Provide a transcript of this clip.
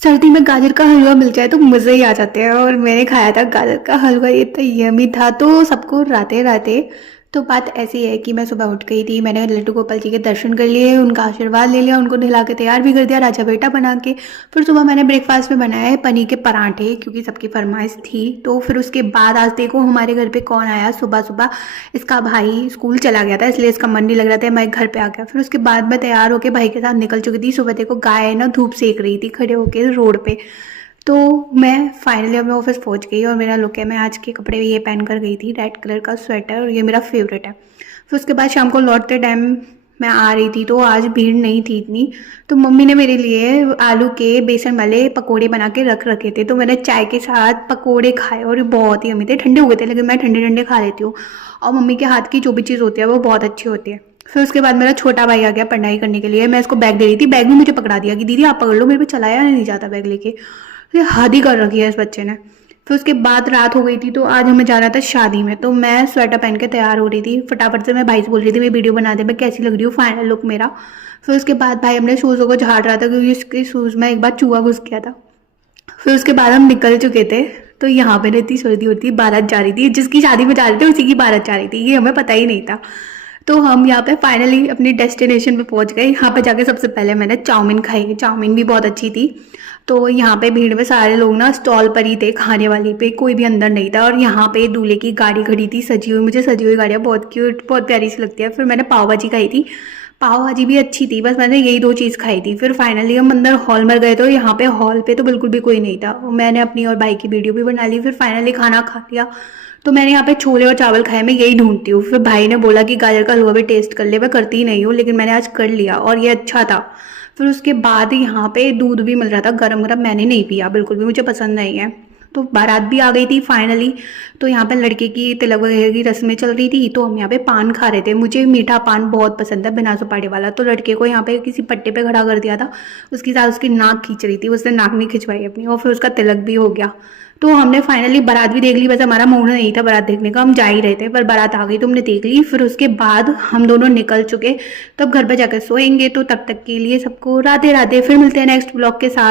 सर्दी में गाजर का हलवा मिल जाए तो मज़े ही आ जाते हैं। और मैंने खाया था गाजर का हलवा, ये इतना यमी था। तो सबको राते राते तो बात ऐसी है कि मैं सुबह उठ गई थी, मैंने लड्डू गोपाल जी के दर्शन कर लिए, उनका आशीर्वाद ले लिया, उनको नहला के तैयार भी कर दिया राजा बेटा बना के। फिर सुबह मैंने ब्रेकफास्ट में बनाए पनीर के पराठे, क्योंकि सबकी फरमाइश थी। तो फिर उसके बाद आज देखो हमारे घर पे कौन आया सुबह सुबह। इसका भाई स्कूल चला गया था, इसलिए इसका मन नहीं लग रहा था, मैं घर पे आ गया। फिर उसके बाद मैं तैयार होकर भाई के साथ निकल चुकी थी। सुबह देखो गाय ना धूप सेक रही थी खड़े होके रोड पे। तो मैं फाइनली अपने ऑफिस पहुंच गई और मेरा लुक है, मैं आज के कपड़े ये पहन कर गई थी, रेड कलर का स्वेटर, और ये मेरा फेवरेट है। फिर उसके बाद शाम को लौटते टाइम मैं आ रही थी तो आज भीड़ नहीं थी इतनी। तो मम्मी ने मेरे लिए आलू के बेसन वाले पकोड़े बना के रख रखे थे, तो मैंने चाय के साथ पकोड़े खाए और ये बहुत ही यम्मी थे। ठंडे हो गए थे लेकिन मैं ठंडे ठंडे खा लेती हूँ, और मम्मी के हाथ की जो भी चीज़ होती है वो बहुत अच्छी होती है। फिर उसके बाद मेरा छोटा भाई आ गया पढ़ाई करने के लिए, मैं इसको बैग दे रही थी, बैग भी मुझे पकड़ा दिया कि दीदी आप पकड़ लो, मेरे पे चलाया नहीं जाता बैग लेके। ये हद ही कर रखी है इस बच्चे ने। फिर उसके बाद रात हो गई थी तो आज हमें जाना था शादी में, तो मैं स्वेटर पहन के तैयार हो रही थी। फटाफट से मैं भाई से बोल रही थी मैं वीडियो बना दे, मैं कैसी लग रही हूँ, फाइनल लुक मेरा। फिर उसके बाद भाई अपने शूज़ों को झाड़ रहा था क्योंकि उसके शूज़ में एक बार चूहा घुस गया था। फिर उसके बाद हम निकल चुके थे। तो यहाँ पे इतनी सर्दी होती थी, बारात जा रही थी, जिसकी शादी में जा रहे थे उसी की बारात जा रही थी, ये हमें पता ही नहीं था। तो हम यहाँ पे फाइनली अपनी डेस्टिनेशन पे पहुँच गए। यहाँ पे जाके सबसे पहले मैंने चाउमीन खाई, चाउमीन भी बहुत अच्छी थी। तो यहाँ पे भीड़ में सारे लोग ना स्टॉल पर ही थे, खाने वाली पे कोई भी अंदर नहीं था। और यहाँ पे दूल्हे की गाड़ी खड़ी थी सजी हुई, मुझे सजी हुई गाड़ियाँ बहुत क्यूट बहुत प्यारी सी लगती है। फिर मैंने पाव भाजी खाई थी, पाव भाजी भी अच्छी थी, बस मैंने यही दो चीज़ खाई थी। फिर फाइनली हम अंदर हॉल में गए तो यहाँ पे हॉल पे तो बिल्कुल भी कोई नहीं था। मैंने अपनी और भाई की वीडियो भी बना ली। फिर फाइनली खाना खा लिया। तो मैंने यहाँ पे छोले और चावल खाए, मैं यही ढूंढती हूँ। फिर भाई ने बोला कि गाजर का हलवा भी टेस्ट कर ले, मैं करती ही नहीं हूँ लेकिन मैंने आज कर लिया और ये अच्छा था। फिर उसके बाद यहाँ पे दूध भी मिल रहा था गरम गरम, मैंने नहीं पिया, बिल्कुल भी मुझे पसंद नहीं है। तो बारात भी आ गई थी फाइनली। तो यहाँ पे लड़के की तिलक वगैरह की रस्में चल रही थी, तो हम यहाँ पे पान खा रहे थे। मुझे मीठा पान बहुत पसंद है, बिना सुपारी वाला। तो लड़के को यहाँ पे किसी पट्टे पे खड़ा कर दिया था, उसकी साथ उसकी नाक खींच रही थी, उसने नाक नहीं खिंचवाई अपनी, और फिर उसका तिलक भी हो गया। तो हमने फाइनली बारात भी देख ली। वैसे हमारा मूड नहीं था बारात देखने का, हम जा ही रहे थे, पर बारात आ गई तो हमने देख ली। फिर उसके बाद हम दोनों निकल चुके, तो अब घर पर जाकर सोएंगे। तो तब तक के लिए सबको राधे राधे, फिर मिलते हैं नेक्स्ट ब्लॉग के साथ।